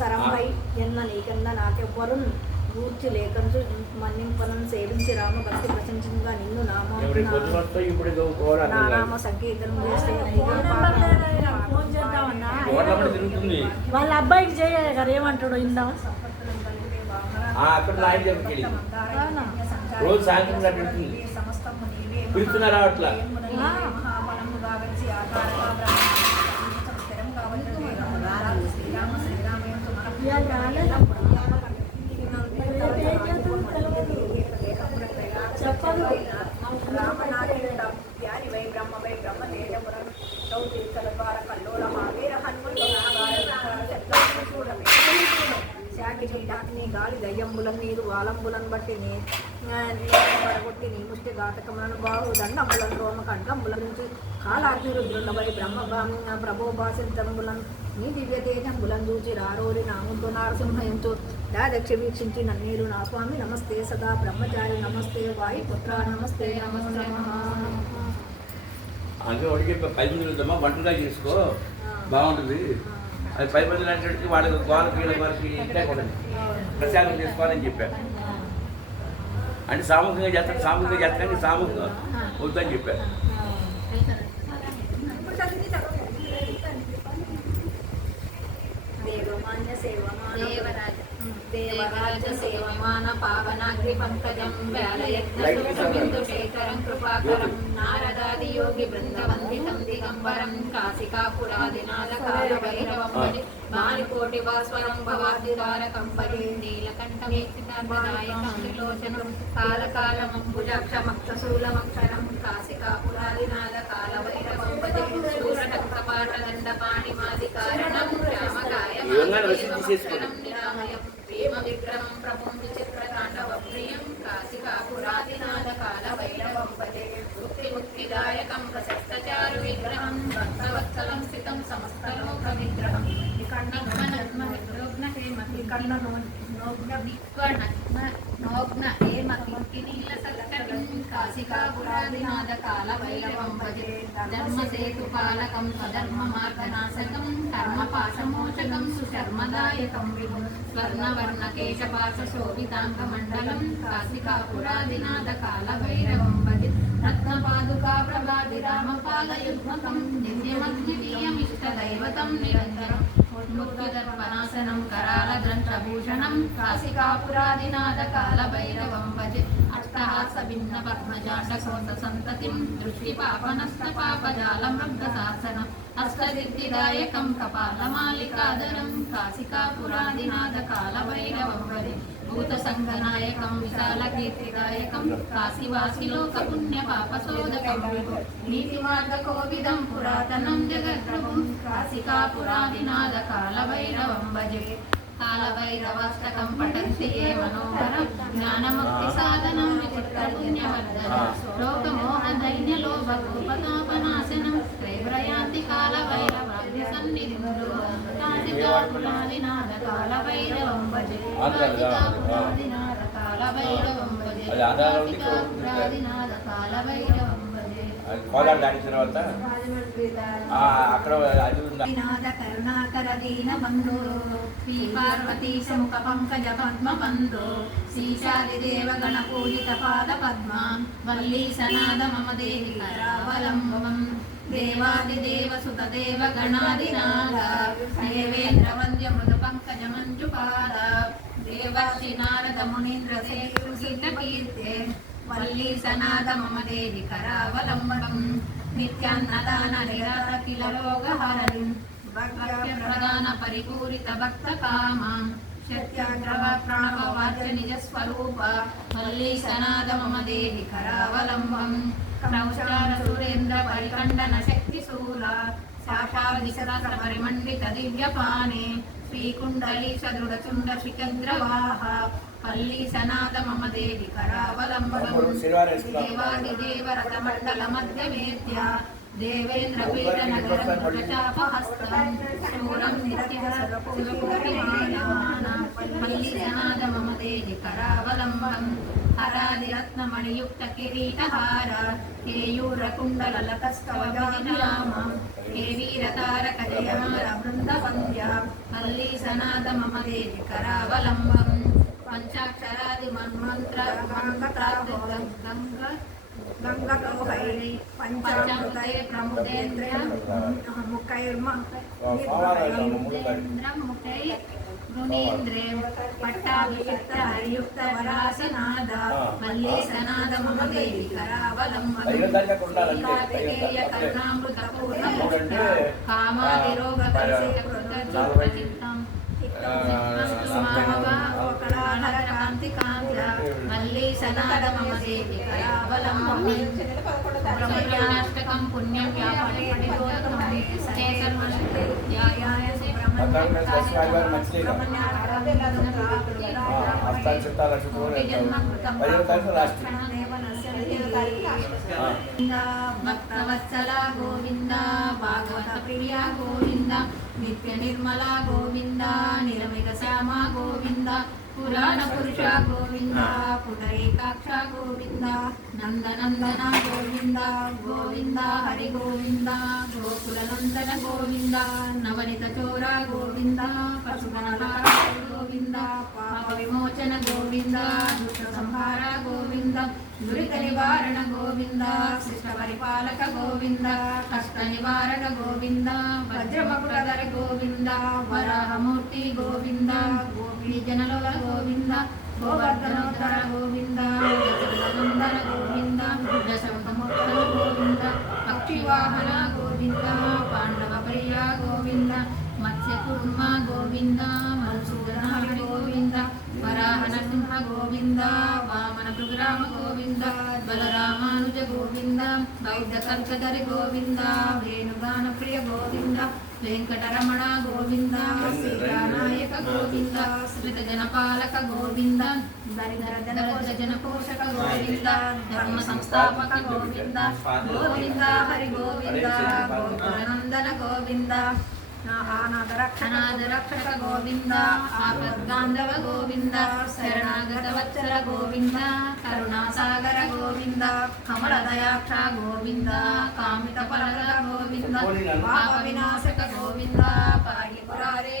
సరంపై ఎన్న నీకన్నా నాకెవ్వరు గూర్చి లేకంచు మన్నింపనం సేవించి రామ భక్తి ప్రశంసించగా నిన్ను నామ సంకీర్తనం చేస్తే వాళ్ళ అబ్బాయికి చేయాలి కదా ఏమంటాడు ఇందా రోజు సాయంత్రం పిలుస్తున్నారా అట్లా గాలి దయ్యంబులం నీరు వాలంబులను బట్టి పడగొట్టి నీ ముష్టి ఘాతకములను బాహు దండంబులను రోమ ఖడ్గంబుల నుంచి కాలాగ్ని రుద్రుండబడి ప్రభోభాసింతంబులను నీ దివ్య తేజంబులను చూచి రారోరి నాముతో నారసింహయంతో దాదక్ష వీక్షించి నన్నీరు నా స్వామి నమస్తే సదా బ్రహ్మచారి నమస్తే వాయుపుత్ర నమస్తే నమో నమః. అందుకే వాడికి 10 మంది వంటగా చేసుకో బాగుంటుంది. అది 10 మంది అంటే వాళ్ళకి గోల పీడ వారికి ఇంటే కూడా ప్రశాంతం చేసుకోవాలని చెప్పారు. అంటే సామూహికంగా చేస్తానికి సామూహికంగా వద్దని చెప్పారు. దేవరాజ సేవమాన పావనాగ్రి పంకజం వ్యాలయజ్ఞ శేఖరం కృపాకరం నారదాది యోగి బృందవందితం దిగంబరం కాశికాపురాదినాథ కాల భైరవం మానికోటి భాస్వరం భవాద్యుదారకం పరి నీలకంఠమేక్షితార్థదాయకం త్రిలోచనం కాలకాలమంబుజాక్షమక్షశూలమక్షరం కాశికాపురాదినాథ కాల భైరవం భజే శూరటంకపాటదండ పాణిమాదికారణం రామకాయ నిరామయం ప్రేమ విగ్రహం ప్రభుం విచిత్రతాండవ ప్రియం కాశికాపురాదినాథ కాల భైరవం భజే ముక్తిదాయకం ప్రశస్తచారు విగ్రహం భక్తవత్సలం స్థితం సమస్తలోక విగ్రహం కాశికాపురాదినాథ కాల భైరవం భజే ధర్మసేతు పాలకం స్వధర్మ మార్గనాశకం కర్మపాశమోచకం సుశర్మదాయకం విభుం స్వర్ణవర్ణ కేశపాశ శోభితాంగ మండలం కాశికాపురాదినాథ కాల భైరవం భజే రత్నపాదుకా ప్రభావిరామపాదయుగ్మకం నిత్యమద్వితీయమిష్ట దైవతం నిరంతరం ముఖ్యదర్పణాసనం కరాల గ్రంథభూషణం కాశికాపురాదినాథ కాల భైరవం భజే అష్టహాస భిన్న పద్మజాట సోత సంతతిం దృష్టిపాపనస్త పాపజాలమృగ్ధశాసనం అష్టసిద్ధిదాయకం కపాలమాలికాదరం కాశికాపురాదినాథ కాల భైరవం భజే భూతసంగనాయకం విశాలకీర్తిదాయకం కాశీవాసిలోక పుణ్య పాపశోధకం నీతిమార్గకోవిదం పురాతనం జగద్ప్రభుం కాశికాపురాదినాథ కాల భైరవం భజే కాలభైరవాష్టకం పఠంతి ఏ మనోహరం జ్ఞానముక్తి సాధనం విచిత్ర పుణ్యవర్ధన లోకమోహ దైన్య లోభ రూపతాపనాశనం త్రైవ్రయాంతి కాలభైరవాద్య సన్నిధిం కాశికాపురాదినాథ కాల భైరవం భజే కాశికాపురాదినాథ కాల భైరవం భజే కాశికాపురాదినాథ కాల భైరవం భజే కోలార్ దాటిన తర్వాత అక్కడ వినాద కరుణాకర దీన బంధు శ్రీ పార్వతీశ ముఖ పంకజ పద్మ బంధు శ్రీశాలిదేవ గణ పూజిత పాద పద్మ వల్లీ సనాద మమ దేవి కరావలంబం దేవాదిదేవ సుత దేవ గణాదినాథ దేవేంద్ర వంద్య మృదు పంకజ మంజుపాద దేవర్షి నారద మునీంద్ర సేత కీర్తే వల్లీ సనాద మమ దేవి కరావలంబం నిత్యాన్నదాన నిరాత కిల రోగహరణిం భక్త్యప్రదాన పరిపూరిత భక్త కామ సత్యాగ్రహ ప్రణవ వాచ్య నిజ స్వరూప వల్లీ సనాద మమ దేవి కరావలంబం క్రౌచార సురేంద్ర పరికండన శక్తి శూల శాఖాదిశరస పరిమండిత దివ్యపానే శ్రీకుండలీ సదృఢ చుండ శిఖంద్రవాహ పల్లి సనాద మమ దేవి కరావలంబం దేవాదిదేవ రథమండల మధ్య వేద్య దేవేంద్ర పీఠ నగర చాపహస్తం శూరం నిత్య పల్లి సనాద మమ దేవి కరావలంబం హరాదిరత్నమణియుక్త కిరీటహార కేయూరకుండలకస్తవజాభిరామ హే వీరతారక జయమార బృందవంద్య మల్లీ సనాద మమ దేవి కరావలంబం పంచాక్షరాది మన్మంత్ర గంగోహై పంచామృతై ప్రముదేంద్ర ముఖై మునీంద్రే పట్టాభిషిక్త హరియుక్త వరాసనాద మల్లీ సనాద మమ దేవి కరావలంబం కరుణామృత పూర్ణ కామాదిరోగ పరిసేయ ప్రచిత్తం కాంతి కాంత మల్లీ సనాద మమ దేవి కరావలంబం బ్రహ్మజ్ఞానాష్టకం పుణ్యం వ్యాపనే భక్తవత్సల గోవింద భాగవత ప్రియ గోవింద నిత్య నిర్మల గోవింద నిరమిక శ్యామ గోవింద పురాణ పురుష గోవింద పుటరేకాక్ష గోవింద నందనందన గోవింద గోవింద హరి గోవింద గోకుల నందన గోవింద నవనిత చోర గోవింద పశుగణార గోవింద పాప విమోచన గోవింద దుష్ట సంహార గోవింద దురిత నివారణ గోవింద శిష్ట పరిపాలక గోవింద కష్ట నివారణ గోవింద వజ్రమకుటధర గోవింద వరాహమూర్తి గోవింద గోపీ జనలోల గోవింద గోవర్ధనోత్తర గోవింద నందన గోవింద దశముఖమూర్త గోవింద పక్షివాహన గోవింద పాండవ ప్రియ గోవింద మత్స్యకూర్మ గోవింద మధుసూదన గోవింద వరాహన సింహ గోవింద వామన భృగురామ గోవింద బలరామానుజ గోవింద బౌద్ధ కర్కధరి గోవింద వేణుగాన ప్రియ గోవింద వెంకటరమణ గోవింద శ్రీరానాయక గోవింద శ్రిత జనపాలక గోవింద దరిద్ర జనపోషక గోవింద ధర్మ సంస్థాపక గోవింద గోవింద హరి గోవింద గోకులనందన గోవింద అనాథ రక్షక గోవింద ఆపద్గాంధవ గోవింద శరణాగత వత్సల గోవింద కరుణాసాగర గోవింద కమల దయాక్ష గోవింద కామిత ఫలద గోవింద పాప వినాశక గోవింద పాడి పురారే